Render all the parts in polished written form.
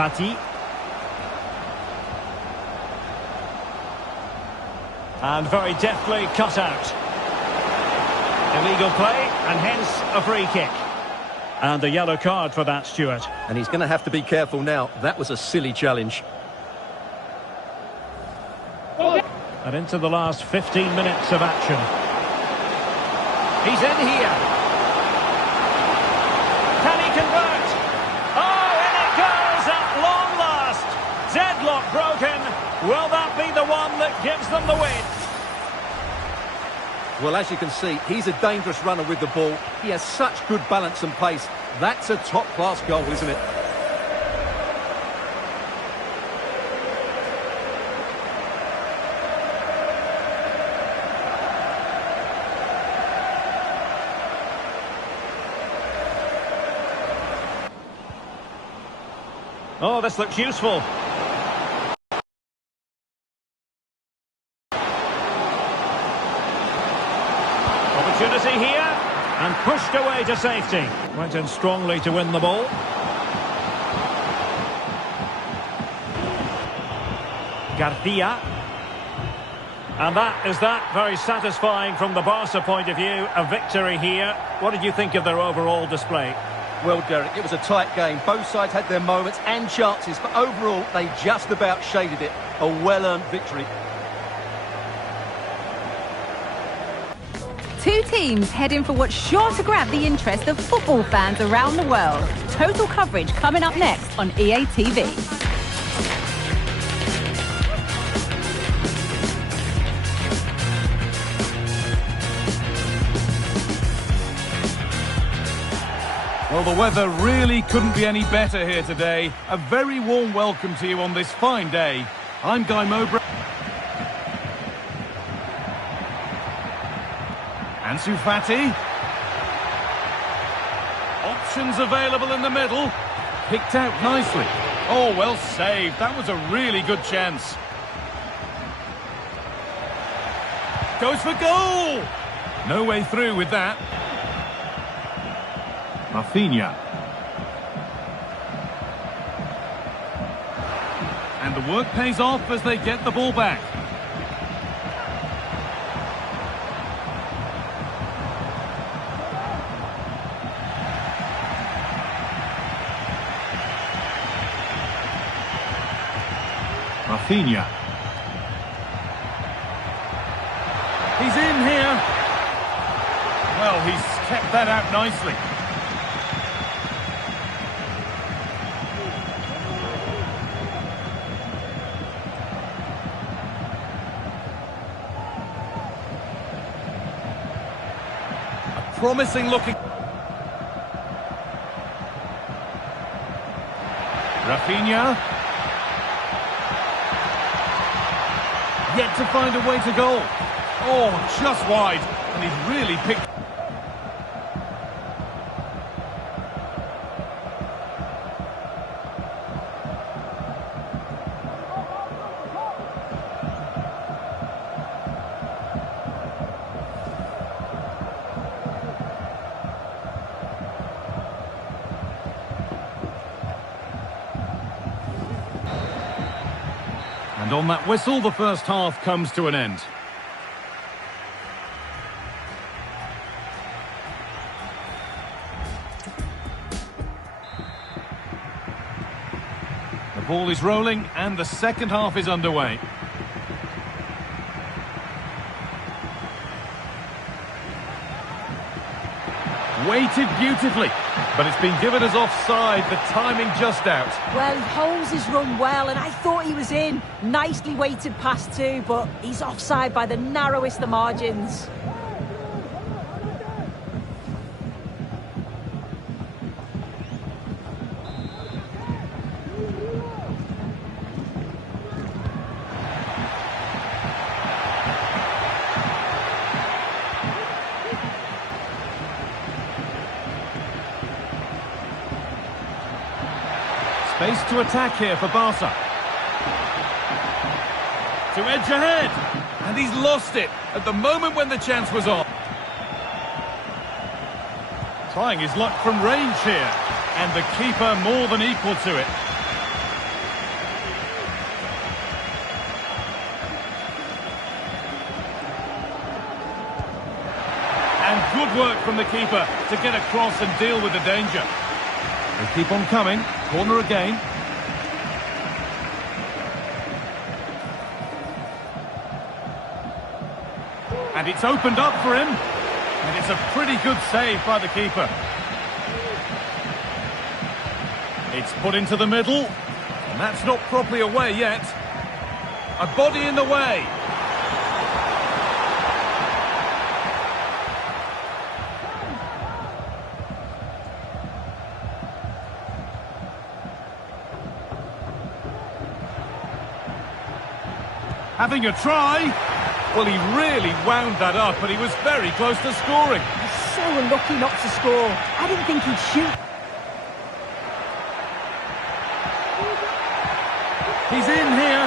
Fati. And very deftly cut out. Illegal play, and hence a free kick. And a yellow card for that, Stuart. And he's going to have to be careful now. That was a silly challenge. And into the last 15 minutes of action. He's in here. Can he convert? Oh, in it goes at long last. Deadlock broken. Will that be the one that gives them the win? Well, as you can see, he's a dangerous runner with the ball. He has such good balance and pace. That's a top-class goal, isn't it? Oh, this looks useful. Opportunity here, and pushed away to safety. Went in strongly to win the ball. Garcia. And that is that. Very satisfying from the Barca point of view. A victory here. What did you think of their overall display? Well, Derek, it was a tight game. Both sides had their moments and chances, but overall, they just about shaded it. A well-earned victory. Two teams heading for what's sure to grab the interest of football fans around the world. Total coverage coming up next on EA TV. Well, the weather really couldn't be any better here today. A very warm welcome to you on this fine day. I'm Guy Mowbray. Ansu Fati. Options available in the middle. Picked out nicely. Oh, well saved. That was a really good chance. Goes for goal! No way through with that. Rafinha. And the work pays off as they get the ball back. Rafinha. He's in here. Well, he's kept that out nicely. Promising looking. Rafinha. Yet to find a way to goal. Oh, just wide. And he's really picked. And on that whistle, the first half comes to an end. The ball is rolling and the second half is underway. Weighted beautifully, but it's been given as offside, the timing just out. Well, he holds his run well, and I thought he was in. Nicely weighted pass too, but he's offside by the narrowest of margins. Space to attack here for Barca. To edge ahead. And he's lost it at the moment when the chance was on. Trying his luck from range here. And the keeper more than equal to it. Good work from the keeper to get across and deal with the danger. They keep on coming. Corner again. And it's opened up for him. And it's a pretty good save by the keeper. It's put into the middle. And that's not properly away yet. A body in the way. Having a try. Well, he really wound that up, and he was very close to scoring. He's so unlucky not to score. I didn't think he'd shoot. He's in here.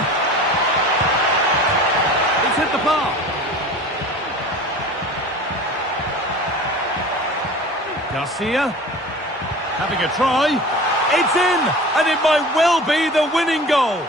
It's hit the bar. Garcia. Having a try. It's in, and it might well be the winning goal.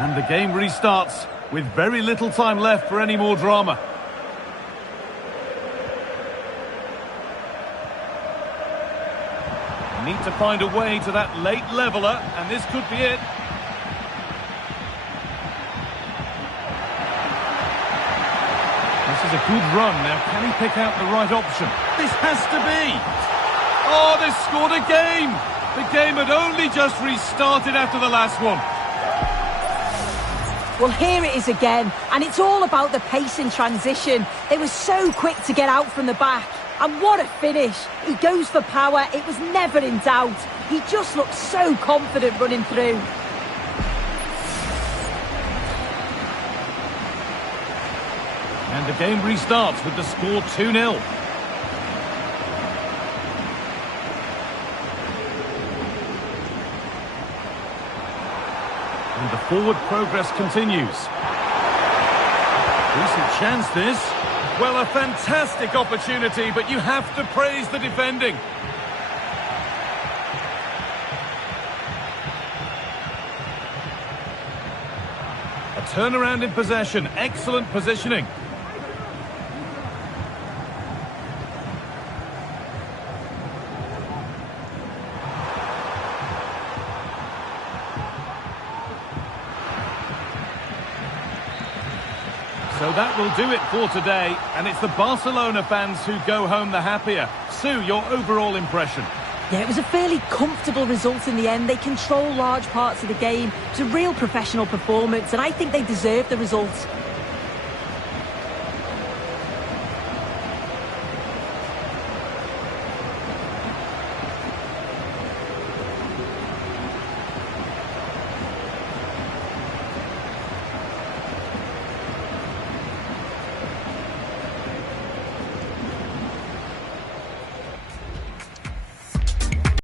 And the game restarts with very little time left for any more drama. Need to find a way to that late leveller, and this could be it. This is a good run. Now, can he pick out the right option? This has to be! Oh, they scored a game! The game had only just restarted after the last one. Well, here it is again, and it's all about the pace in transition. They were so quick to get out from the back. And what a finish. He goes for power. It was never in doubt. He just looked so confident running through. And the game restarts with the score 2-0. And the forward progress continues. Decent chance this. Well, a fantastic opportunity, but you have to praise the defending. A turnaround in possession. Excellent positioning. So that will do it for today, and it's the Barcelona fans who go home the happier. Sue, your overall impression? Yeah, it was a fairly comfortable result in the end. They control large parts of the game. It's a real professional performance, and I think they deserve the results.